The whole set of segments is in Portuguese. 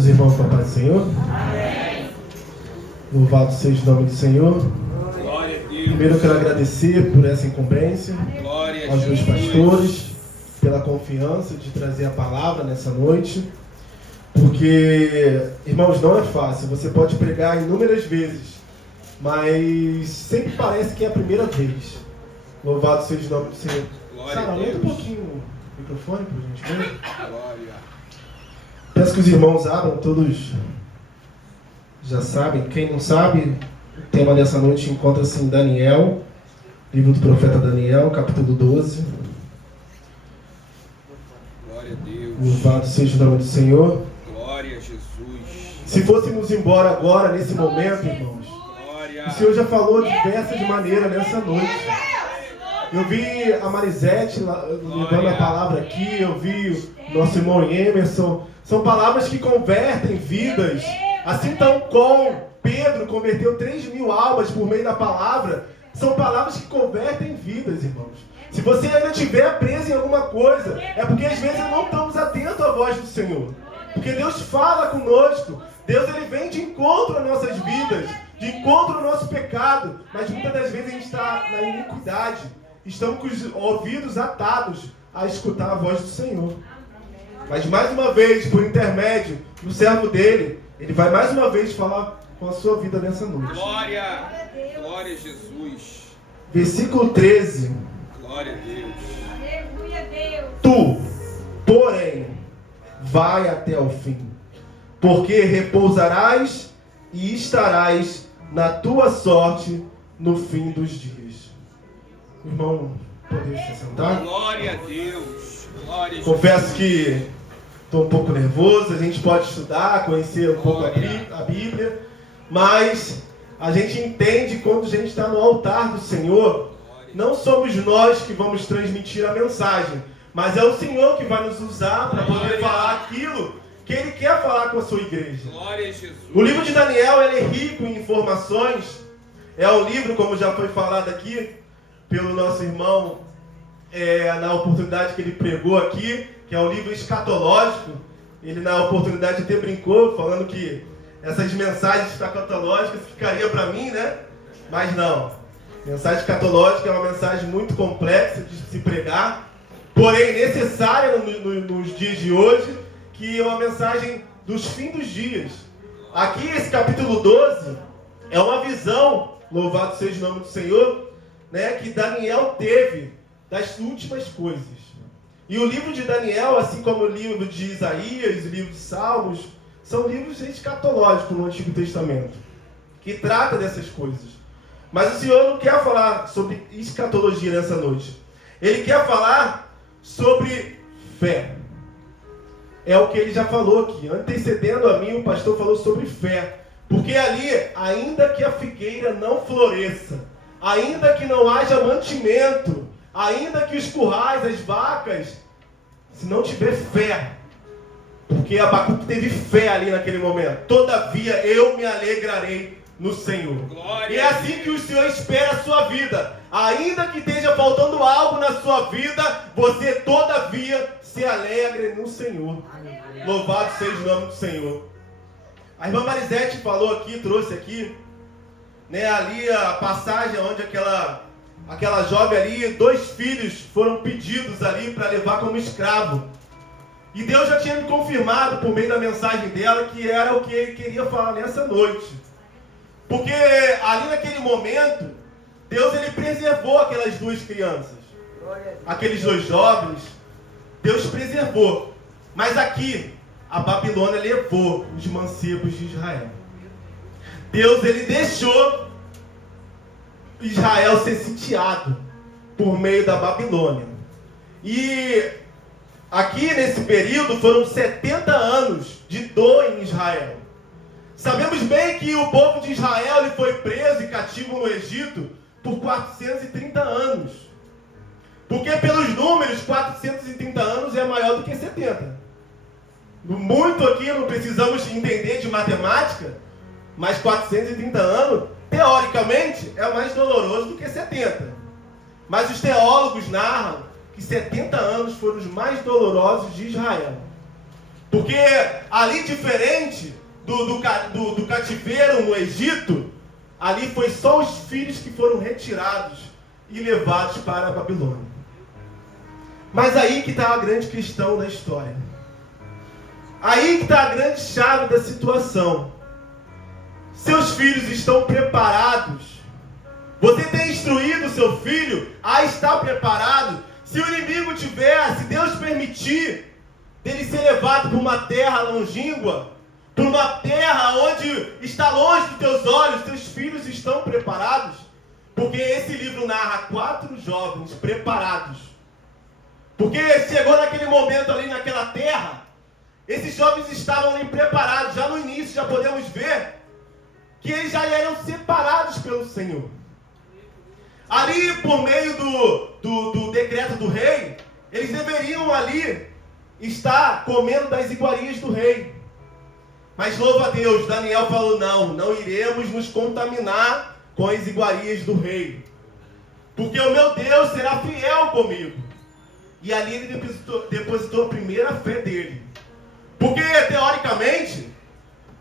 Todos os irmãos com a paz do Senhor? Amém. Louvado seja o nome do Senhor. Glória a Deus. Primeiro eu quero agradecer por essa incumbência Glória aos a meus Jesus. pastores, pela confiança de trazer a palavra nessa noite. Porque, irmãos, não é fácil. Você pode pregar inúmeras vezes, mas sempre parece que é a primeira vez. Louvado seja o nome do Senhor. Glória Sara, a aumenta Deus. um pouquinho o microfone, por gentileza. Glória. Peço que os irmãos abram, todos já sabem. Quem não sabe, o tema dessa noite encontra-se em Daniel, livro do profeta Daniel, capítulo 12. Glória a Deus. Louvado seja o nome do Senhor. Glória a Jesus. Se fôssemos embora agora, nesse momento, irmãos, Glória. o Senhor já falou de diversas maneiras nessa noite. Eu vi a Marisete levando a palavra aqui, eu vi o nosso irmão Emerson. São palavras que convertem vidas. Assim como Pedro converteu 3.000 almas por meio da palavra, são palavras que convertem vidas, irmãos. Se você ainda estiver preso em alguma coisa, é porque às vezes não estamos atentos à voz do Senhor. Porque Deus fala conosco. Deus ele vem de encontro às nossas vidas, de encontro ao nosso pecado. Mas muitas das vezes a gente está na iniquidade. Estamos com os ouvidos atados a escutar a voz do Senhor. Mas mais uma vez, por intermédio do servo dele, ele vai mais uma vez falar com a sua vida nessa noite. Glória. Glória a Jesus. Versículo 13. Glória a Deus. Aleluia, Deus. Tu, porém, vai até o fim, porque repousarás e estarás na tua sorte no fim dos dias. Irmão, poder se sentar? Glória a Deus. Glória a Jesus. Confesso que estou um pouco nervoso. A gente pode estudar, conhecer um pouco a Bíblia, mas a gente entende quando a gente está no altar do Senhor, não somos nós que vamos transmitir a mensagem, mas é o Senhor que vai nos usar para poder falar aquilo que Ele quer falar com a sua igreja. Glória a Jesus. O livro de Daniel ele é rico em informações. É um livro, como já foi falado aqui pelo nosso irmão, na oportunidade que ele pregou aqui, que é um livro escatológico. Ele na oportunidade até brincou, falando que essas mensagens escatológicas ficaria para mim, né? Mas não. Mensagem escatológica é uma mensagem muito complexa de se pregar, porém necessária nos dias de hoje, que é uma mensagem dos fins dos dias. Aqui, esse capítulo 12, é uma visão, louvado seja o nome do Senhor, né, que Daniel teve das últimas coisas. E o livro de Daniel, assim como o livro de Isaías, o livro de Salmos, são livros escatológicos no Antigo Testamento, que trata dessas coisas. Mas o Senhor não quer falar sobre escatologia nessa noite. Ele quer falar sobre fé. É o que ele já falou aqui. Antecedendo a mim, o pastor falou sobre fé. Porque ali, ainda que a figueira não floresça, ainda que não haja mantimento, ainda que os currais, as vacas, se não tiver fé, porque Abacuque teve fé ali naquele momento, todavia eu me alegrarei no Senhor. Glória E é assim que o Senhor espera a sua vida. Ainda que esteja faltando algo na sua vida, você todavia se alegre no Senhor. Louvado seja o nome do Senhor. A irmã Marisete falou aqui, trouxe aqui, né, ali a passagem onde aquela jovem ali, 2 filhos foram pedidos ali para levar como escravo. E Deus já tinha me confirmado por meio da mensagem dela que era o que Ele queria falar nessa noite. Porque ali naquele momento, Deus ele preservou aquelas 2 crianças. Aqueles 2 jovens, Deus preservou. Mas aqui, a Babilônia levou os mancebos de Israel. Deus ele deixou Israel ser sitiado por meio da Babilônia. E aqui nesse período foram 70 anos de dor em Israel. Sabemos bem que o povo de Israel ele foi preso e cativo no Egito por 430 anos. Porque pelos números, 430 anos é maior do que 70. Muito aqui não precisamos entender de matemática, mas 430 anos, teoricamente, é mais doloroso do que 70. Mas os teólogos narram que 70 anos foram os mais dolorosos de Israel. Porque ali, diferente do cativeiro no Egito, ali foi só os filhos que foram retirados e levados para a Babilônia. Mas aí que está a grande questão da história. Aí que está a grande chave da situação. Seus filhos estão preparados? Você tem instruído seu filho a estar preparado? Se o inimigo tiver, se Deus permitir, dele ser levado para uma terra longínqua, para uma terra onde está longe dos teus olhos, teus filhos estão preparados? Porque esse livro narra 4 jovens preparados. Porque chegou naquele momento ali naquela terra, esses jovens estavam ali preparados. Já no início já podemos ver que eles já eram separados pelo Senhor. Ali, por meio do decreto do rei, eles deveriam ali estar comendo das iguarias do rei. Mas louva a Deus, Daniel falou, não iremos nos contaminar com as iguarias do rei. Porque o meu Deus será fiel comigo. E ali ele depositou a primeira fé dele. Porque, teoricamente,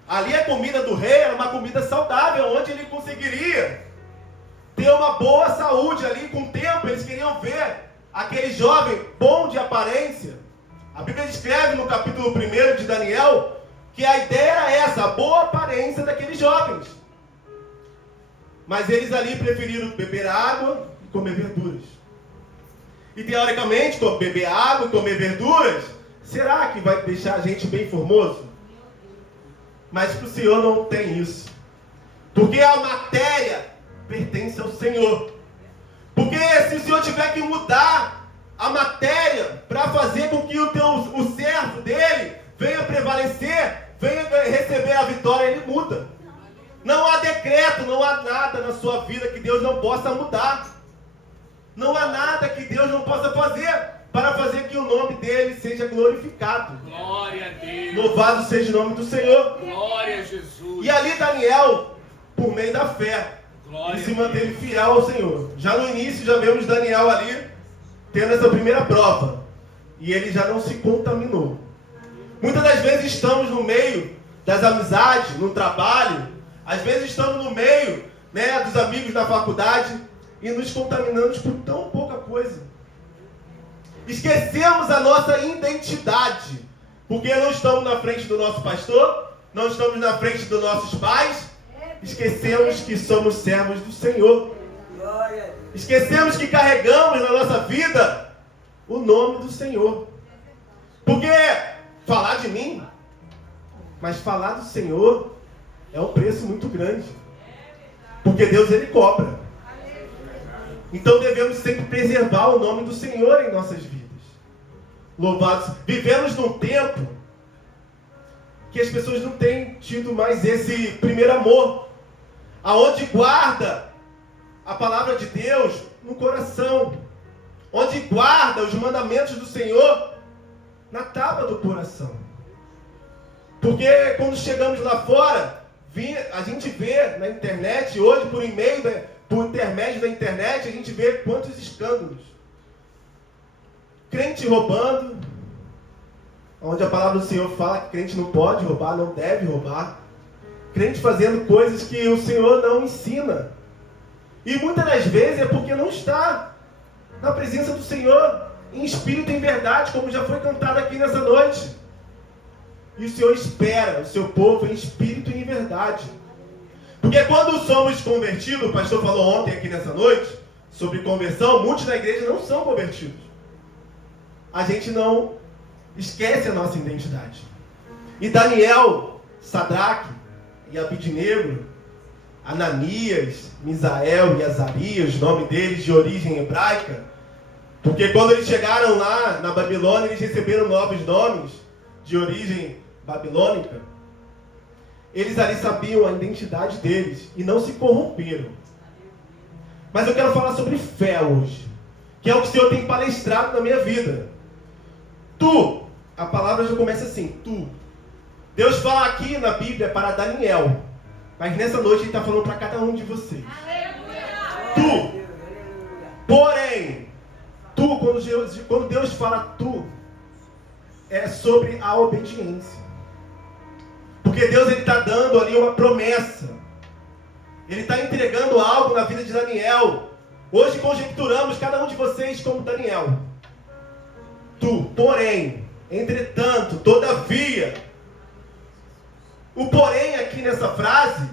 ali a comida do rei era uma comida saudável, onde ele conseguiria ter uma boa saúde ali. Com o tempo, eles queriam ver aquele jovem bom de aparência. A Bíblia descreve no capítulo 1 de Daniel que a ideia era essa, a boa aparência daqueles jovens. Mas eles ali preferiram beber água e comer verduras. E teoricamente, beber água e comer verduras, será que vai deixar a gente bem formoso? Mas para o Senhor não tem isso. Porque a matéria pertence ao Senhor. Porque se o Senhor tiver que mudar a matéria para fazer com que o servo dele venha prevalecer, venha receber a vitória, ele muda. Não há decreto, não há nada na sua vida que Deus não possa mudar. Não há nada que Deus não possa fazer para fazer que o nome dele seja glorificado. Glória a Deus. Louvado seja o nome do Senhor. Glória a Jesus. E ali Daniel, por meio da fé, Glória ele se manteve fiel ao Senhor. Já no início, já vemos Daniel ali tendo essa primeira prova. E ele já não se contaminou. Muitas das vezes estamos no meio das amizades, no trabalho. Às vezes estamos no meio, dos amigos da faculdade e nos contaminamos por tão pouca coisa. Esquecemos a nossa identidade. Porque não estamos na frente do nosso pastor, não estamos na frente dos nossos pais. Esquecemos que somos servos do Senhor. Esquecemos que carregamos na nossa vida o nome do Senhor. Porque falar de mim, mas falar do Senhor é um preço muito grande. Porque Deus, ele cobra. Então devemos sempre preservar o nome do Senhor em nossas vidas. Louvados. Vivemos num tempo que as pessoas não têm tido mais esse primeiro amor, aonde guarda a palavra de Deus no coração, onde guarda os mandamentos do Senhor na tábua do coração. Porque quando chegamos lá fora, a gente vê na internet, hoje por intermédio da internet, a gente vê quantos escândalos. Crente roubando, onde a palavra do Senhor fala que crente não pode roubar, não deve roubar. Crente fazendo coisas que o Senhor não ensina. E muitas das vezes é porque não está na presença do Senhor, em espírito e em verdade, como já foi cantado aqui nessa noite. E o Senhor espera o seu povo em espírito e em verdade. Porque quando somos convertidos, o pastor falou ontem aqui nessa noite, sobre conversão, muitos na igreja não são convertidos. A gente não esquece a nossa identidade. E Daniel, Sadraque e Abidnego, Ananias, Misael e Azarias, nome deles de origem hebraica, porque quando eles chegaram lá na Babilônia, eles receberam novos nomes de origem babilônica. Eles ali sabiam a identidade deles e não se corromperam. Mas eu quero falar sobre fé hoje, que é o que o Senhor tem palestrado na minha vida. A palavra já começa assim, Deus fala aqui na Bíblia para Daniel, mas nessa noite Ele está falando para cada um de vocês. Porém, quando Deus fala é sobre a obediência. Porque Deus está dando ali uma promessa. Ele está entregando algo na vida de Daniel. Hoje conjecturamos cada um de vocês como Daniel. Tu, porém, entretanto, todavia. O porém aqui nessa frase,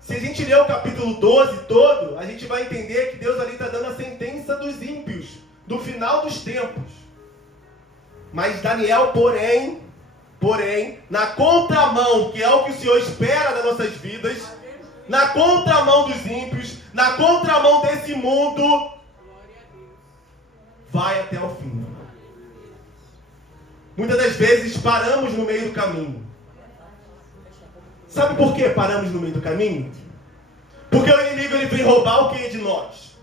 se a gente ler o capítulo 12 todo, a gente vai entender que Deus ali está dando a sentença dos ímpios, do final dos tempos. Mas Daniel, porém, na contramão, que é o que o Senhor espera das nossas vidas, na contramão dos ímpios, na contramão desse mundo, vai até o fim. Muitas das vezes paramos no meio do caminho. Sabe por que paramos no meio do caminho? Porque o inimigo ele vem roubar o que de nós?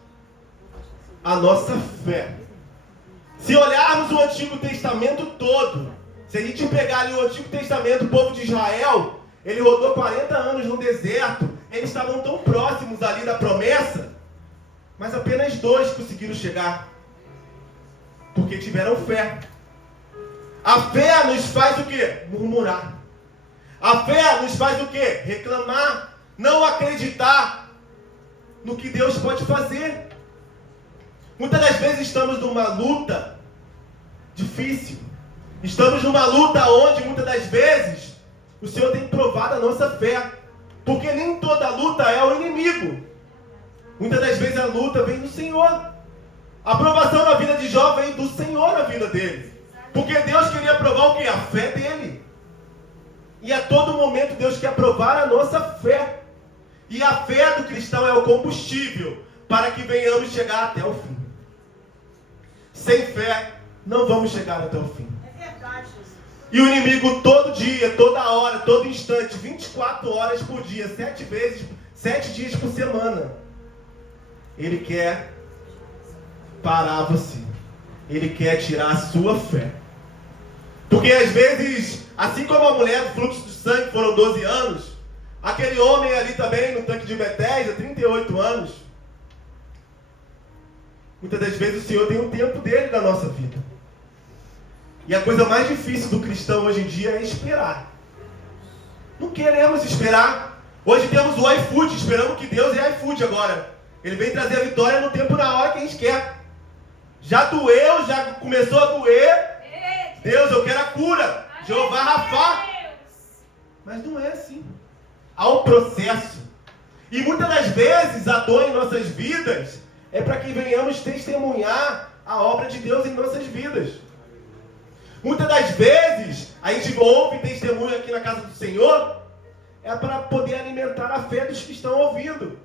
A nossa fé. Se olharmos o Antigo Testamento todo, se a gente pegar ali o Antigo Testamento, o povo de Israel, ele rodou 40 anos no deserto, eles estavam tão próximos ali da promessa, mas apenas 2 conseguiram chegar, porque tiveram fé. A fé nos faz o quê? Murmurar. A fé nos faz o quê? Reclamar, não acreditar no que Deus pode fazer. Muitas das vezes estamos numa luta difícil. Estamos numa luta onde muitas das vezes o Senhor tem provado a nossa fé. Porque nem toda luta é o inimigo. Muitas das vezes a luta vem do Senhor. A aprovação na vida de Jó vem do Senhor na vida dele. Porque Deus queria provar o quê? A fé dele. E a todo momento Deus quer provar a nossa fé. E a fé do cristão é o combustível para que venhamos chegar até o fim. Sem fé, não vamos chegar até o fim. É verdade, Jesus. E o inimigo todo dia, toda hora, todo instante, 24 horas por dia, 7 dias por semana, ele quer parar você. Ele quer tirar a sua fé. Porque às vezes, assim como a mulher do fluxo de sangue foram 12 anos, aquele homem ali também no tanque de Betesda, 38 anos, muitas das vezes o Senhor tem um tempo dele na nossa vida. E a coisa mais difícil do cristão hoje em dia é esperar. Não queremos esperar. Hoje temos o iFood, esperamos que Deus é iFood agora. Ele vem trazer a vitória no tempo, na hora que a gente quer. Já doeu, já começou a doer. Deus, eu quero a cura. Jeová Rafá. Mas não é assim. Há um processo. E muitas das vezes a dor em nossas vidas é para que venhamos testemunhar a obra de Deus em nossas vidas. Muitas das vezes a gente ouve testemunho aqui na casa do Senhor é para poder alimentar a fé dos que estão ouvindo.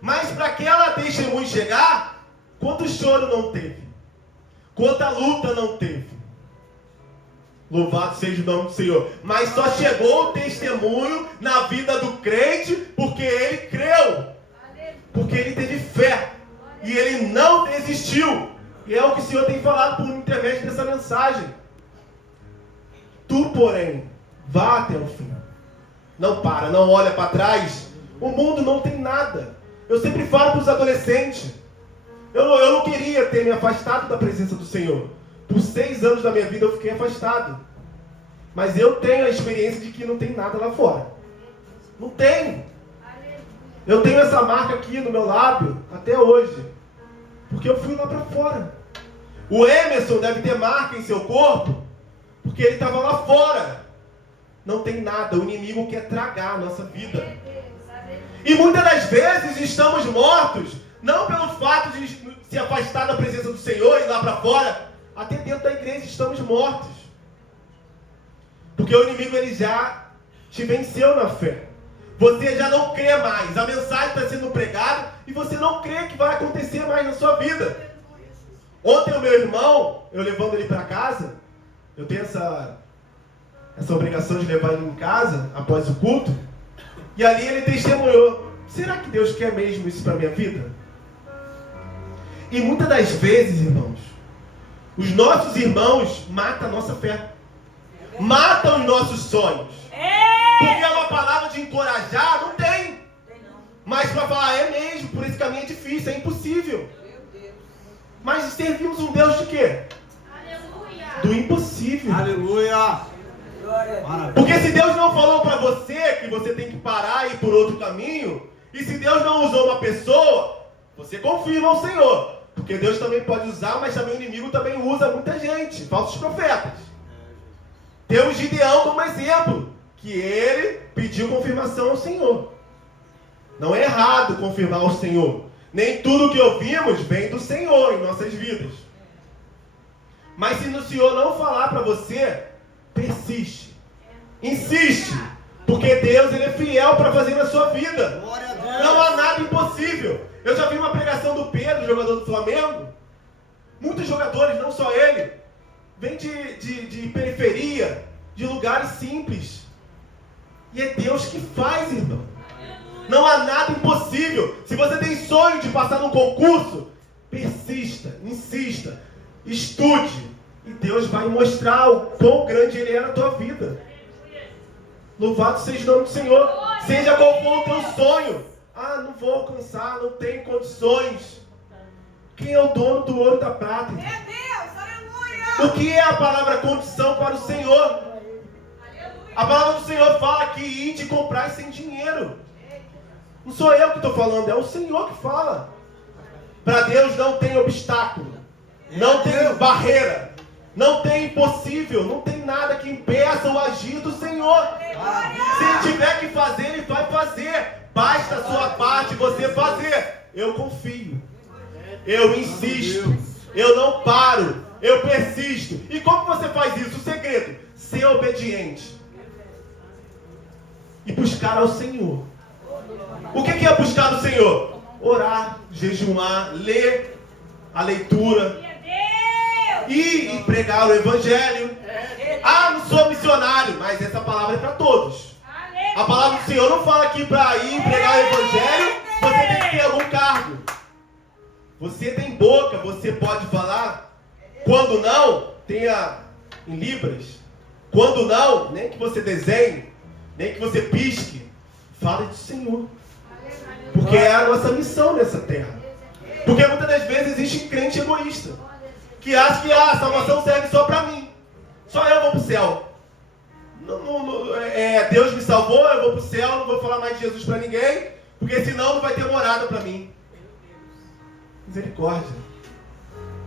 Mas para aquela testemunho chegar, quanto choro não teve? Quanta luta não teve? Louvado seja o nome do Senhor. Mas só chegou o testemunho na vida do crente porque ele creu. Porque ele teve fé. E ele não desistiu. E é o que o Senhor tem falado por intermédio dessa mensagem. Tu, porém, vá até o fim. Não para, não olha para trás. O mundo não tem nada. Eu sempre falo para os adolescentes. Eu não queria ter me afastado da presença do Senhor. Por 6 anos da minha vida eu fiquei afastado. Mas eu tenho a experiência de que não tem nada lá fora. Não tem. Eu tenho essa marca aqui no meu lábio até hoje. Porque eu fui lá para fora. O Emerson deve ter marca em seu corpo porque ele estava lá fora. Não tem nada. O inimigo quer tragar a nossa vida. E muitas das vezes estamos mortos. Não pelo fato de se afastar da presença do Senhor e ir lá para fora. Até dentro da igreja estamos mortos. Porque o inimigo ele já te venceu na fé. Você já não crê mais. A mensagem está sendo pregada e você não crê que vai acontecer mais na sua vida. Ontem o meu irmão, eu levando ele para casa, eu tenho essa obrigação de levar ele em casa após o culto. E ali ele testemunhou. Será que Deus quer mesmo isso para a minha vida? E muitas das vezes, irmãos, os nossos irmãos matam a nossa fé. Matam os nossos sonhos. Porque é uma palavra de encorajar, não tem. Mas para falar, é mesmo, por esse caminho é difícil, é impossível. Mas servimos um Deus de quê? Aleluia. Do do impossível. Aleluia. Porque se Deus não falou para você que você tem que parar e ir por outro caminho, e se Deus não usou uma pessoa, você confirma o Senhor. Porque Deus também pode usar, mas também o inimigo também usa muita gente, falsos profetas. Temos Gideão como exemplo, que ele pediu confirmação ao Senhor. Não é errado confirmar ao Senhor. Nem tudo que ouvimos vem do Senhor em nossas vidas. Mas se o Senhor não falar para você, persiste. Insiste. Porque Deus ele é fiel para fazer na sua vida. Não há nada impossível. Eu já vi uma pregação do Pedro, jogador do Flamengo. Muitos jogadores, não só ele, vêm de periferia, de lugares simples. E é Deus que faz, irmão. Não há nada impossível. Se você tem sonho de passar num concurso, persista, insista, estude. E Deus vai mostrar o quão grande Ele é na tua vida. Louvado seja o nome do Senhor. Seja qual for o teu sonho. Ah, não vou alcançar, não tenho condições. Quem é o dono do ouro e da prata? É Deus, aleluia. O que é a palavra condição para o Senhor? A palavra do Senhor fala que ir te comprar sem dinheiro. Não sou eu que estou falando, é o Senhor que fala. Para Deus não tem obstáculo, não tem barreira, não tem impossível, não tem nada que impeça o agir do Senhor. Se Ele tiver que fazer, Ele vai fazer. Basta a sua parte você fazer. Eu confio, eu insisto, eu não paro, eu persisto. E como você faz isso? O segredo: ser obediente e buscar ao Senhor. O que é buscar do Senhor? Orar, jejuar, ler a leitura e pregar o Evangelho. Ah, não sou missionário, mas essa palavra é para todos. A palavra do Senhor não fala que para ir pregar o Evangelho você tem que ter algum cargo. Você tem boca, você pode falar. Quando não, tenha em libras. Quando não, nem que você desenhe, nem que você pisque, fale do Senhor. Porque é a nossa missão nessa terra. Porque muitas das vezes existe um crente egoísta que acha que a salvação serve só para mim. Só eu vou para o céu. Deus me salvou, eu vou para o céu, não vou falar mais de Jesus para ninguém, porque senão não vai ter morada para mim. Misericórdia.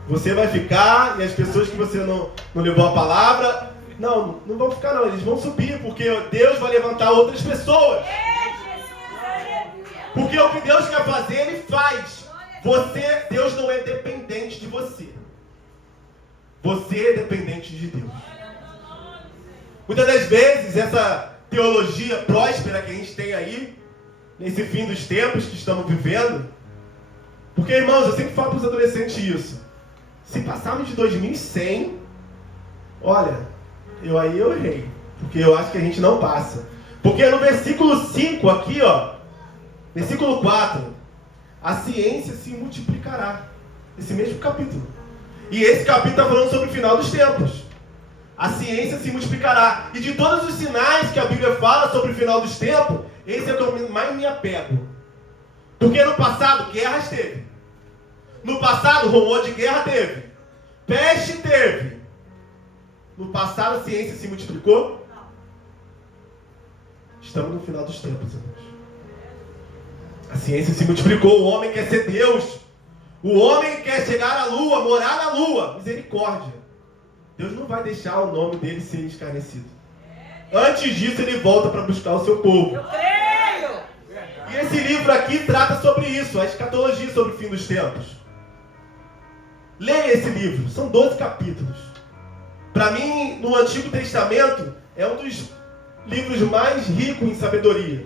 Você vai ficar e as pessoas que você não levou a palavra, não vão ficar não, eles vão subir, porque Deus vai levantar outras pessoas. Porque o que Deus quer fazer, Ele faz. Deus não é dependente de você. Você é dependente de Deus. Muitas das vezes, essa teologia próspera que a gente tem aí, nesse fim dos tempos que estamos vivendo, porque, irmãos, eu sempre falo para os adolescentes isso. Se passarmos de 2100, olha, eu errei. Porque eu acho que a gente não passa. Porque no versículo 5 aqui, ó, versículo 4, a ciência se multiplicará. Esse mesmo capítulo. E esse capítulo está falando sobre o final dos tempos. A ciência se multiplicará. E de todos os sinais que a Bíblia fala sobre o final dos tempos, esse é o que eu mais me apego. Porque no passado, guerras teve. No passado, rumor de guerra teve. Peste teve. No passado, a ciência se multiplicou? Estamos no final dos tempos, irmãos. A ciência se multiplicou. O homem quer ser Deus. O homem quer chegar à lua, morar na lua. Misericórdia. Deus não vai deixar o nome dele ser escarnecido. Antes disso, ele volta para buscar o seu povo. Eu creio. E esse livro aqui trata sobre isso, a escatologia sobre o fim dos tempos. Leia esse livro, são 12 capítulos. Para mim, no Antigo Testamento, é um dos livros mais ricos em sabedoria.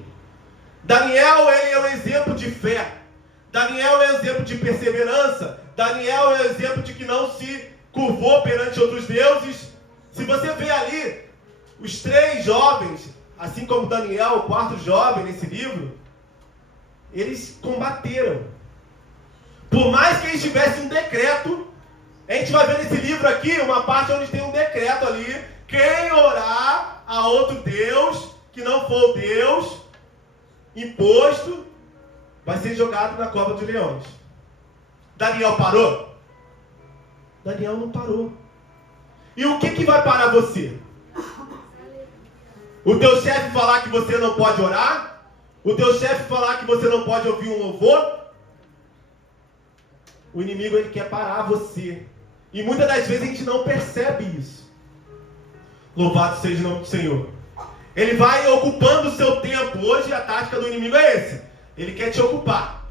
Daniel, ele é um exemplo de fé. Daniel é um exemplo de perseverança. Daniel é um exemplo de que não se curvou perante outros deuses. Se você vê ali, os 3 jovens, assim como Daniel, o 4º jovem nesse livro, eles combateram. Por mais que eles tivessem um decreto, a gente vai ver nesse livro aqui, uma parte onde tem um decreto ali, quem orar a outro Deus, que não for o Deus imposto, vai ser jogado na cova de leões. Daniel parou? Daniel não parou. E o que vai parar você? O teu chefe falar que você não pode orar? O teu chefe falar que você não pode ouvir um louvor? O inimigo, ele quer parar você. E muitas das vezes a gente não percebe isso. Louvado seja o nome do Senhor. Ele vai ocupando o seu tempo. Hoje a tática do inimigo é esse. Ele quer te ocupar.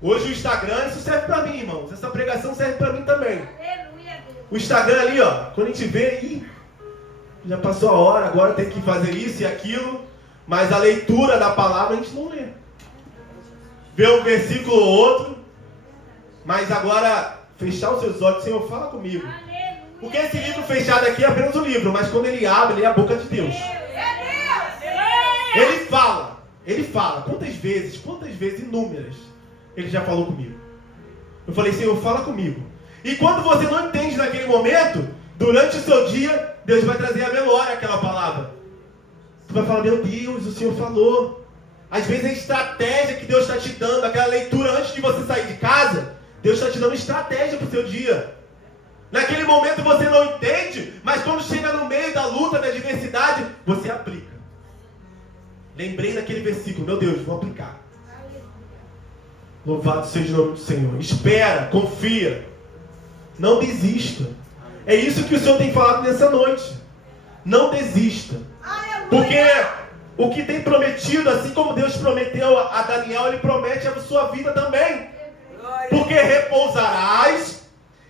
Hoje o Instagram, isso serve para mim, irmãos. Essa pregação serve para mim também. O Instagram ali, ó, quando a gente vê, já passou a hora, agora tem que fazer isso e aquilo. Mas a leitura da palavra a gente não lê. Vê um versículo ou outro. Mas agora, fechar os seus olhos, Senhor, fala comigo. Porque esse livro fechado aqui é apenas um livro, mas quando ele abre, ele é a boca de Deus. Ele fala. Quantas vezes, inúmeras, ele já falou comigo. Eu falei, Senhor, fala comigo. E quando você não entende naquele momento, durante o seu dia, Deus vai trazer à memória aquela palavra. Tu vai falar, meu Deus, o Senhor falou. Às vezes a estratégia que Deus está te dando, aquela leitura antes de você sair de casa, Deus está te dando estratégia para o seu dia. Naquele momento você não entende, mas quando chega no meio da luta, da adversidade, você aplica. Lembrei daquele versículo, meu Deus, vou aplicar. Louvado seja o nome do Senhor. Espera, confia. Não desista. É isso que o Senhor tem falado nessa noite. Não desista. Porque o que tem prometido, assim como Deus prometeu a Daniel, Ele promete a sua vida também. Porque repousarás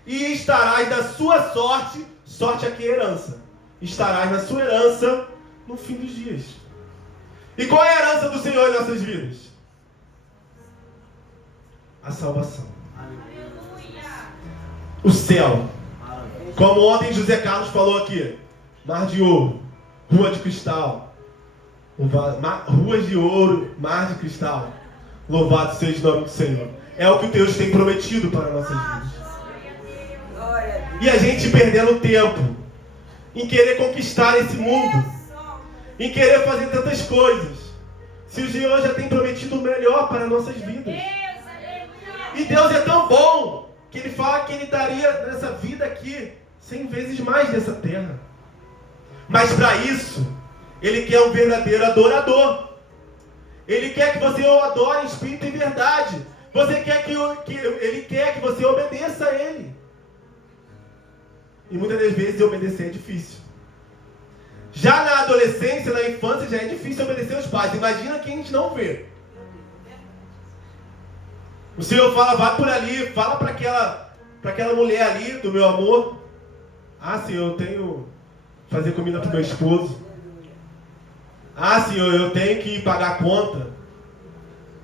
e estarás na sua sorte, sorte aqui é herança. Estarás na sua herança no fim dos dias. E qual é a herança do Senhor em nossas vidas? A salvação. O céu. Como ontem José Carlos falou aqui. Mar de ouro, rua de cristal. Ruas de ouro, mar de cristal. Louvado seja o nome do Senhor. É o que Deus tem prometido para nossas vidas. E a gente perdendo tempo em querer conquistar esse mundo, em querer fazer tantas coisas, se o Senhor já tem prometido o melhor para nossas vidas. E Deus é tão bom que Ele fala que Ele daria nessa vida aqui 100 vezes mais dessa terra. Mas para isso, Ele quer um verdadeiro adorador. Ele quer que você o adore em espírito e verdade. Ele quer que você obedeça a Ele. E muitas das vezes obedecer é difícil. Já na adolescência, na infância, já é difícil obedecer aos pais. Imagina quem a gente não vê. O Senhor fala, vai por ali, fala para aquela mulher ali, do meu amor. Ah, Senhor, eu tenho que fazer comida para o meu esposo. Ah, Senhor, eu tenho que pagar a conta.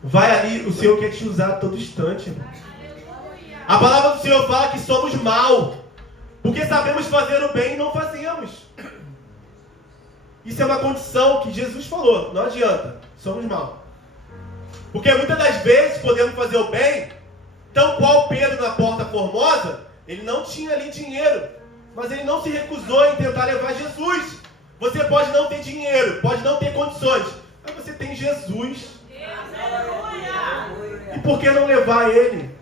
Vai ali, o Senhor quer te usar a todo instante. Irmão. A palavra do Senhor fala que somos mal, porque sabemos fazer o bem e não fazemos. Isso é uma condição que Jesus falou, não adianta, somos mal. Porque muitas das vezes podemos fazer o bem, tão qual Pedro na Porta Formosa, ele não tinha ali dinheiro, mas ele não se recusou em tentar levar Jesus. Você pode não ter dinheiro, pode não ter condições, mas você tem Jesus. E por que não levar ele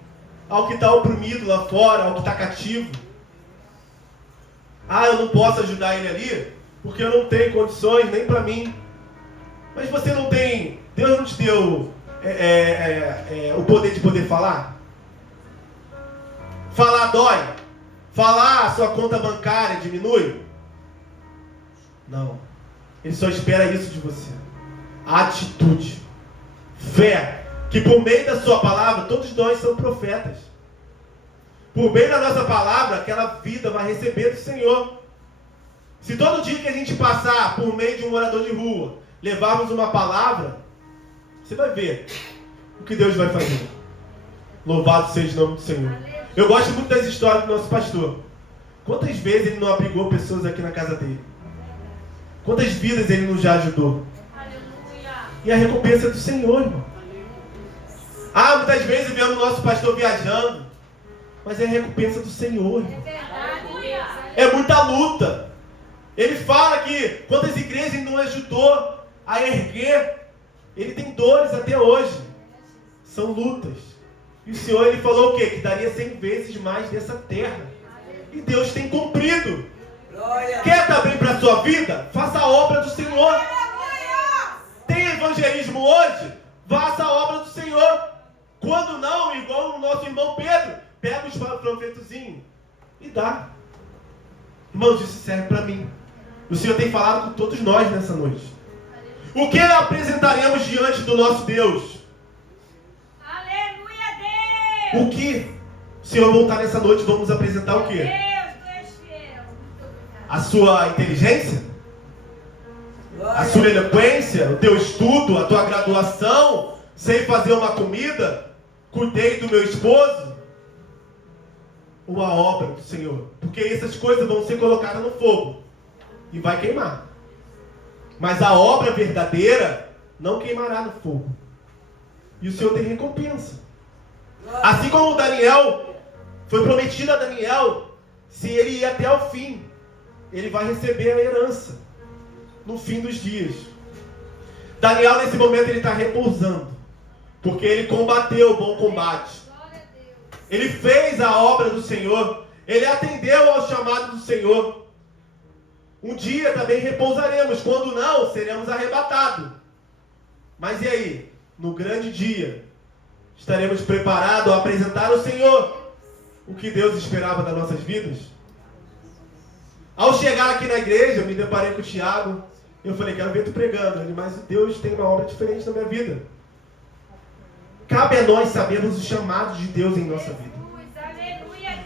ao que está oprimido lá fora, ao que está cativo? Ah, eu não posso ajudar ele ali, porque eu não tenho condições nem para mim. Mas você não tem, Deus não te deu o poder de poder falar? Falar dói? Falar a sua conta bancária diminui? Não. Ele só espera isso de você. Atitude. Fé. Que por meio da sua palavra, todos nós somos profetas. Por meio da nossa palavra, aquela vida vai receber do Senhor. Se todo dia que a gente passar por meio de um morador de rua, levarmos uma palavra, você vai ver o que Deus vai fazer. Louvado seja o nome do Senhor. Eu gosto muito das histórias do nosso pastor. Quantas vezes ele não abrigou pessoas aqui na casa dele? Quantas vidas ele não já ajudou? E a recompensa é do Senhor, irmão. Ah, muitas vezes vemos o nosso pastor viajando, mas é a recompensa do Senhor, irmão. É muita luta. Ele fala que quantas igrejas ele não ajudou a erguer, ele tem dores até hoje. São lutas. E o Senhor, ele falou o quê? Que daria 100 vezes mais dessa terra. E Deus tem cumprido. Quer estar bem para a sua vida? Faça a obra do Senhor. Aleluia! Tem evangelismo hoje? Faça a obra do Senhor. Quando não, igual o nosso irmão Pedro, pega os panfletozinhos e dá. Irmãos, isso serve para mim. O Senhor tem falado com todos nós nessa noite. O que apresentaremos diante do nosso Deus? Aleluia, Deus! O que? O Senhor voltar nessa noite, vamos apresentar o quê? Deus, tu és fiel. Muito obrigada. A sua inteligência? A sua eloquência? O teu estudo? A tua graduação? Sei fazer uma comida? Cuidei do meu esposo? Ou a obra do Senhor? Porque essas coisas vão ser colocadas no fogo e vai queimar. Mas a obra verdadeira não queimará no fogo. E o Senhor tem recompensa. Assim como Daniel, foi prometido a Daniel, se ele ir até o fim, ele vai receber a herança no fim dos dias. Daniel, nesse momento, ele está repousando, porque ele combateu o bom combate. Ele fez a obra do Senhor, ele atendeu ao chamado do Senhor. Um dia também repousaremos, quando não, seremos arrebatados. Mas e aí? No grande dia, estaremos preparados a apresentar ao Senhor o que Deus esperava das nossas vidas? Ao chegar aqui na igreja, eu me deparei com o Tiago. Eu falei, quero ver tu pregando. Ele, mas Deus tem uma obra diferente na minha vida. Cabe a nós sabermos o chamado de Deus em nossa vida.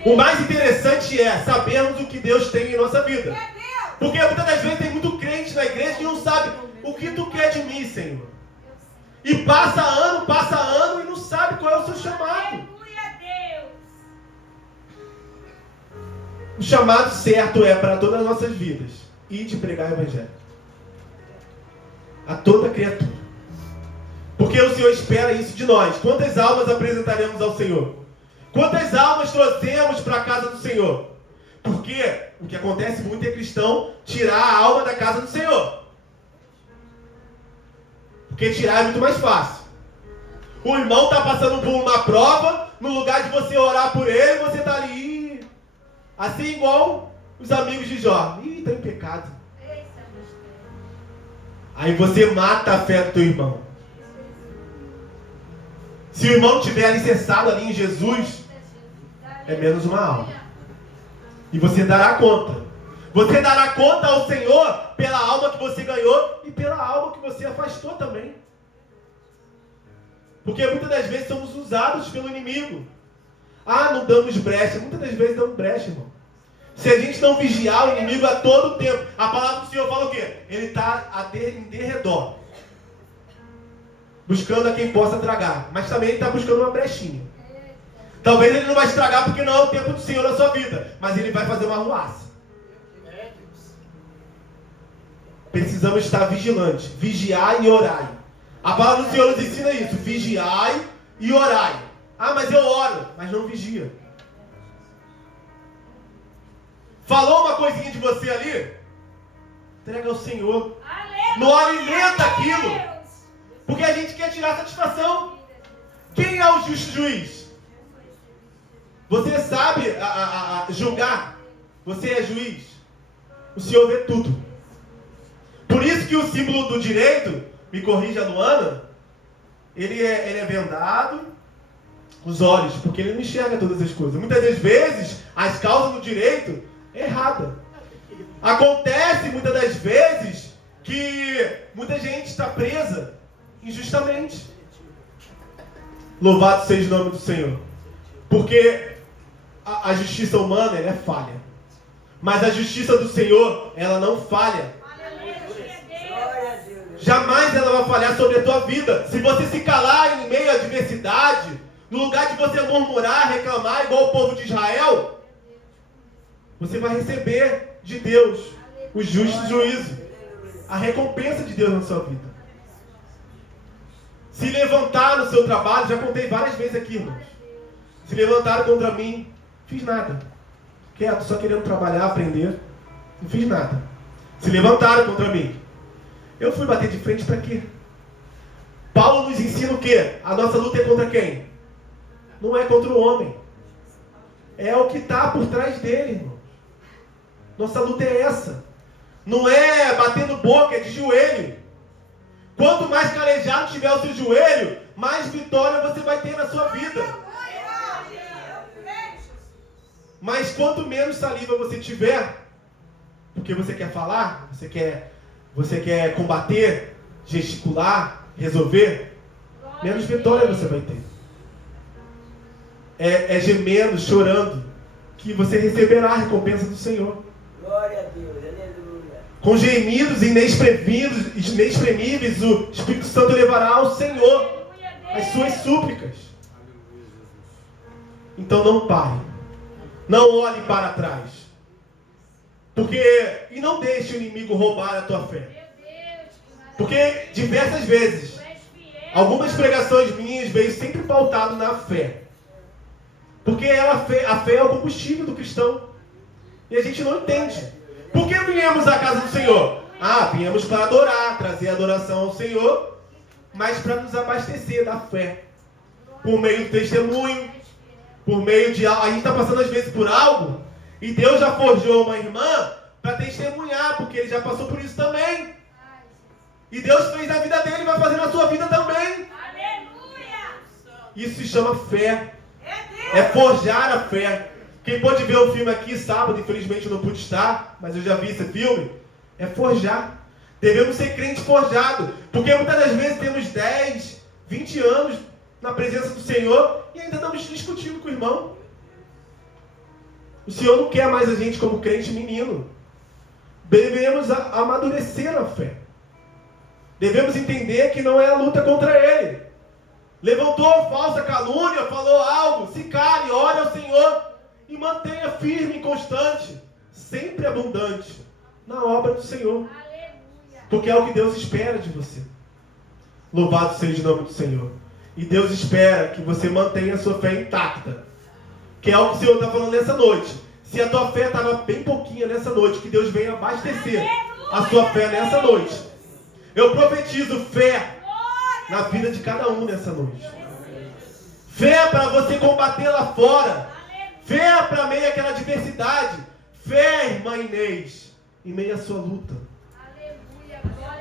O mais interessante é sabermos o que Deus tem em nossa vida. Porque muitas das vezes tem muito crente na igreja que não sabe o que tu quer de mim, Senhor. E passa ano e não sabe qual é o seu chamado. O chamado certo é para todas as nossas vidas. E de pregar o evangelho. A toda criatura. Porque o Senhor espera isso de nós. Quantas almas apresentaremos ao Senhor? Quantas almas trouxemos para a casa do Senhor? Porque o que acontece muito é cristão tirar a alma da casa do Senhor. Porque tirar é muito mais fácil. O irmão está passando por uma prova, no lugar de você orar por ele, você está ali. Assim igual os amigos de Jó. Ih, está em pecado. Aí você mata a fé do teu irmão. Se o irmão estiver alicerçado ali em Jesus, é menos uma alma. E você dará conta. Você dará conta ao Senhor pela alma que você ganhou e pela alma que você afastou também. Porque muitas das vezes somos usados pelo inimigo. Ah, não damos brecha. Muitas das vezes damos brecha, irmão. Se a gente não vigiar o inimigo a todo tempo, a palavra do Senhor fala o quê? Ele está em derredor, buscando a quem possa tragar. Mas também ele está buscando uma brechinha. Talvez ele não vai estragar porque não é o tempo do Senhor na sua vida, mas ele vai fazer uma arruaça. Precisamos estar vigilantes. Vigiai e orai. A palavra do Senhor nos ensina isso. Vigiai e orai. Ah, mas eu oro, mas não vigia. Falou uma coisinha de você ali? Entrega ao Senhor. Não alimenta aquilo. Porque a gente quer tirar satisfação. Quem é o justo juiz? Você sabe julgar. Você é juiz. O Senhor vê tudo. Por isso que o símbolo do direito, me corrija a Luana, ele é vendado os olhos, porque ele não enxerga todas as coisas. Muitas das vezes, as causas do direito é errada. Acontece muitas das vezes que muita gente está presa injustamente. Louvado seja o nome do Senhor. Porque a justiça humana, ela é falha. Mas a justiça do Senhor, ela não falha. Jamais ela vai falhar sobre a tua vida. Se você se calar em meio à adversidade, no lugar de você murmurar, reclamar, igual o povo de Israel, você vai receber de Deus o justo juízo, a recompensa de Deus na sua vida. Se levantar no seu trabalho, já contei várias vezes aqui, irmãos. Se levantaram contra mim, fiz nada. Quieto, só querendo trabalhar, aprender. Não fiz nada. Se levantaram contra mim. Eu fui bater de frente para quê? Paulo nos ensina o quê? A nossa luta é contra quem? Não é contra o homem. É o que está por trás dele, irmão. Nossa luta é essa. Não é batendo boca, é de joelho. Quanto mais calejado tiver o seu joelho, mais vitória você vai ter na sua vida. Mas quanto menos saliva você tiver, porque você quer falar, você quer combater, gesticular, resolver, menos vitória você vai ter. É gemendo, chorando, que você receberá a recompensa do Senhor. Glória a Deus, aleluia. Com gemidos inexprimíveis, o Espírito Santo levará ao Senhor as suas súplicas. Então não pare. Não olhe para trás. E não deixe o inimigo roubar a tua fé. Porque diversas vezes, algumas pregações minhas veio sempre pautado na fé. Porque a fé é o combustível do cristão. E a gente não entende. Por que viemos à casa do Senhor? Viemos para adorar, trazer adoração ao Senhor, mas para nos abastecer da fé. Por meio do testemunho, por meio de algo. A gente está passando às vezes por algo, e Deus já forjou uma irmã para testemunhar, porque ele já passou por isso também. E Deus fez na vida dele e vai fazer na sua vida também. Aleluia! Isso se chama fé. É forjar a fé. Quem pôde ver o filme aqui sábado, infelizmente eu não pude estar, mas eu já vi esse filme. É forjar. Devemos ser crente forjado. Porque muitas das vezes temos 10, 20 anos na presença do Senhor e ainda estamos discutindo com o irmão. O Senhor não quer mais a gente como crente menino. Devemos amadurecer a fé. Devemos entender que não é a luta contra Ele. Levantou falsa calúnia, falou algo, se cale, ore ao Senhor e mantenha firme e constante, sempre abundante, na obra do Senhor. Aleluia! Porque é o que Deus espera de você. Louvado seja o nome do Senhor. E Deus espera que você mantenha a sua fé intacta. Que é o que o Senhor está falando nessa noite. Se a tua fé estava bem pouquinha nessa noite, que Deus venha abastecer a sua fé nessa noite. Eu profetizo fé na vida de cada um nessa noite. Fé para você combater lá fora. Fé para meio àquela adversidade. Fé, irmã Inês, em meio à sua luta.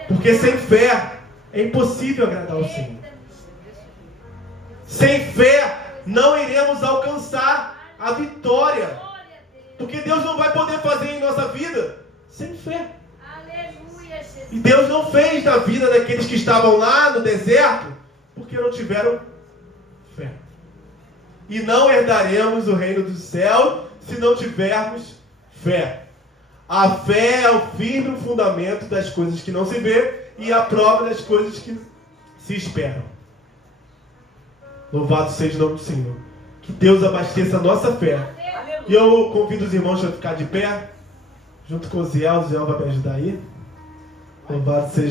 Porque sem fé é impossível agradar ao Senhor. Sem fé não iremos alcançar a vitória. Porque Deus não vai poder fazer em nossa vida sem fé. E Deus não fez na vida daqueles que estavam lá no deserto porque não tiveram fé. E não herdaremos o reino do céu se não tivermos fé. A fé é o firme fundamento das coisas que não se vê e a prova das coisas que se esperam. Louvado seja o nome do Senhor. Que Deus abasteça a nossa fé. E eu convido os irmãos a ficar de pé, junto com o Ziel. O Ziel vai me ajudar aí. Louvado seja